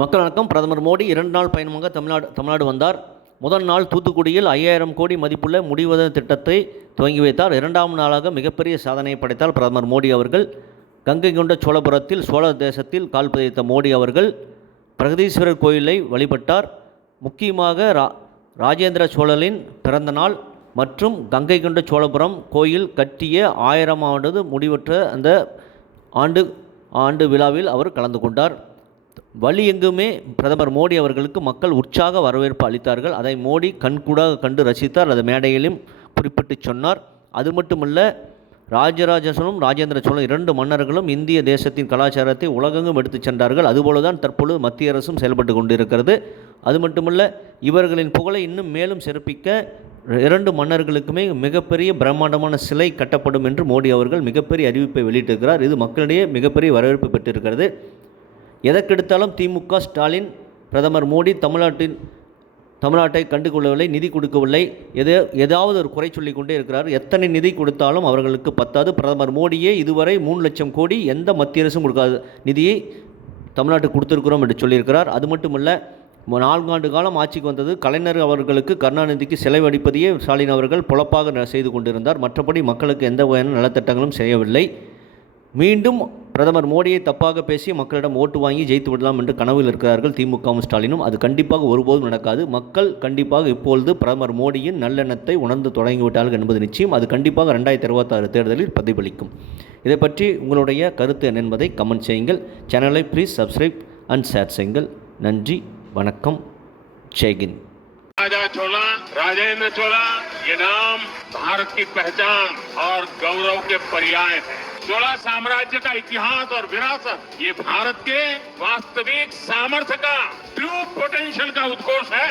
மக்கள் வணக்கம். பிரதமர் மோடி இரண்டு நாள் பயணமாக தமிழ்நாடு தமிழ்நாடு வந்தார். முதல் நாள் தூத்துக்குடியில் ஐயாயிரம் கோடி மதிப்புள்ள முடிவத திட்டத்தை துவங்கி வைத்தார். இரண்டாம் நாளாக மிகப்பெரிய சாதனையை படைத்தார் பிரதமர் மோடி அவர்கள். கங்கை கொண்ட சோழபுரத்தில் சோழ தேசத்தில் கால் பதித்த மோடி அவர்கள் பிரகதீஸ்வரர் கோயிலை வழிபட்டார். முக்கியமாக ரா ராஜேந்திர சோழனின் பிறந்த நாள் மற்றும் கங்கை கொண்ட சோழபுரம் கோயில் கட்டிய ஆயிரம் ஆண்டு முடிவற்ற அந்த ஆண்டு ஆண்டு விழாவில் அவர் கலந்து கொண்டார். வழி எங்குமே பிரதமர் மோடி அவர்களுக்கு மக்கள் உற்சாக வரவேற்பு அளித்தார்கள். அதை மோடி கண்கூடாக கண்டு ரசித்தார். அது மேடையிலும் குறிப்பிட்டு சொன்னார். அது மட்டுமல்ல ராஜராஜ சோழனும் ராஜேந்திர சோழன் இரண்டு மன்னர்களும் இந்திய தேசத்தின் கலாச்சாரத்தை உலகெங்கும் எடுத்துச் சென்றார்கள். அதுபோலதான் தற்பொழுது மத்திய அரசும் செயல்பட்டு கொண்டிருக்கிறது. அது மட்டுமல்ல இவர்களின் புகழை இன்னும் மேலும் சிறப்பிக்க இரண்டு மன்னர்களுக்குமே மிகப்பெரிய பிரம்மாண்டமான சிலை கட்டப்படும் என்று மோடி அவர்கள் மிகப்பெரிய அறிவிப்பை வெளியிட்டிருக்கிறார். இது மக்களிடையே மிகப்பெரிய வரவேற்பு பெற்றிருக்கிறது. எதற்கெடுத்தாலும் திமுக ஸ்டாலின் பிரதமர் மோடி தமிழ்நாட்டின் தமிழ்நாட்டை கண்டுகொள்ளவில்லை நிதி கொடுக்கவில்லை. எது ஏதாவது ஒரு குறை சொல்லி கொண்டே இருக்கிறார். எத்தனை நிதி கொடுத்தாலும் அவர்களுக்கு பத்தாது. பிரதமர் மோடியே இதுவரை மூணு லட்சம் கோடி எந்த மத்திய அரசும் கொடுக்காத. நிதியை தமிழ்நாட்டுக்கு கொடுத்துருக்கிறோம் என்று சொல்லியிருக்கிறார். அது மட்டுமல்ல நான்கு நான்காண்டு காலம் ஆட்சிக்கு வந்தது கலைஞர் அவர்களுக்கு கருணாநிதிக்கு செலவழிப்பதையே ஸ்டாலின் அவர்கள் பொழப்பாக செய்து கொண்டிருந்தார். மற்றபடி மக்களுக்கு எந்த வகையான நலத்திட்டங்களும் செய்யவில்லை. மீண்டும் பிரதமர் மோடியை தப்பாக பேசி மக்களிடம் ஓட்டு வாங்கி ஜெயித்து விடலாம் என்று கனவில் இருக்கிறார்கள் திமுகவும் ஸ்டாலினும். அது கண்டிப்பாக ஒருபோதும் நடக்காது. மக்கள் கண்டிப்பாக இப்பொழுது பிரதமர் மோடியின் நல்லெண்ணத்தை உணர்ந்து தொடங்கிவிட்டார்கள் என்பது நிச்சயம். அது கண்டிப்பாக ரெண்டாயிரத்தி இருபத்தாறு தேர்தலில் பிரதிபலிக்கும். இதை பற்றி உங்களுடைய கருத்து என்ன என்பதை கமெண்ட் செய்யுங்கள். சேனலை ப்ளீஸ் சப்ஸ்கிரைப் அண்ட் ஷேர் செய்யுங்கள். நன்றி வணக்கம். ஜெய்கின் राजा चोला, राजेंद्र चोला, ये नाम भारत की पहचान और गौरव के पर्याय है। चोला साम्राज्य का इतिहास और विरासत, ये भारत के वास्तविक सामर्थ्य का ट्रू पोटेंशियल का उत्कोष है।